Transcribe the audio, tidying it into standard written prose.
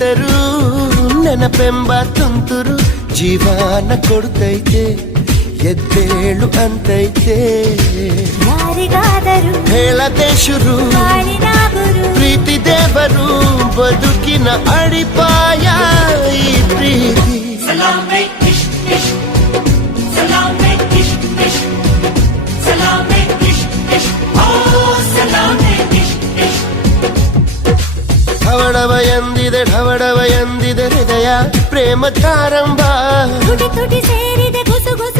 ನಿಂತರೂ ನೆನಪೆಂಬ ತುಂತುರು ಜೀವನ ಕೊಡ್ತೈತೆ ಎದ್ದೇಳು ಅಂತೈತೆ ಯಾರಿಗಾದರೂ ಹೇಳದೆ ಶುರು ಬಾಳಿನ ಗುರು ಪ್ರೀತಿ ದೇವರು ಬದುಕಿನ ಅಡಿಪಾಯ ಈ ಪ್ರೀತಿ ಸಲಾಮೆ ಇಶ್ಕ್ ಇಶ್ಕ್ ಸಲಾಮೆ ಇಶ್ಕ್ ಇಶ್ಕ್ ಸಲಾಮೆ ಇಶ್ಕ್ ಇಶ್ಕ್ ಓ ಸಲಾಮೆ ಇಶ್ಕ್ ಇಶ್ಕ್ ಢವಡವ ಎಂದಿದೆ ಹೃದಯ ಪ್ರೇಮ ಪ್ರಾರಂಭ ತುಟಿ ತುಟಿ ಸೇರಿದೆ ಗುಸು ಗುಸು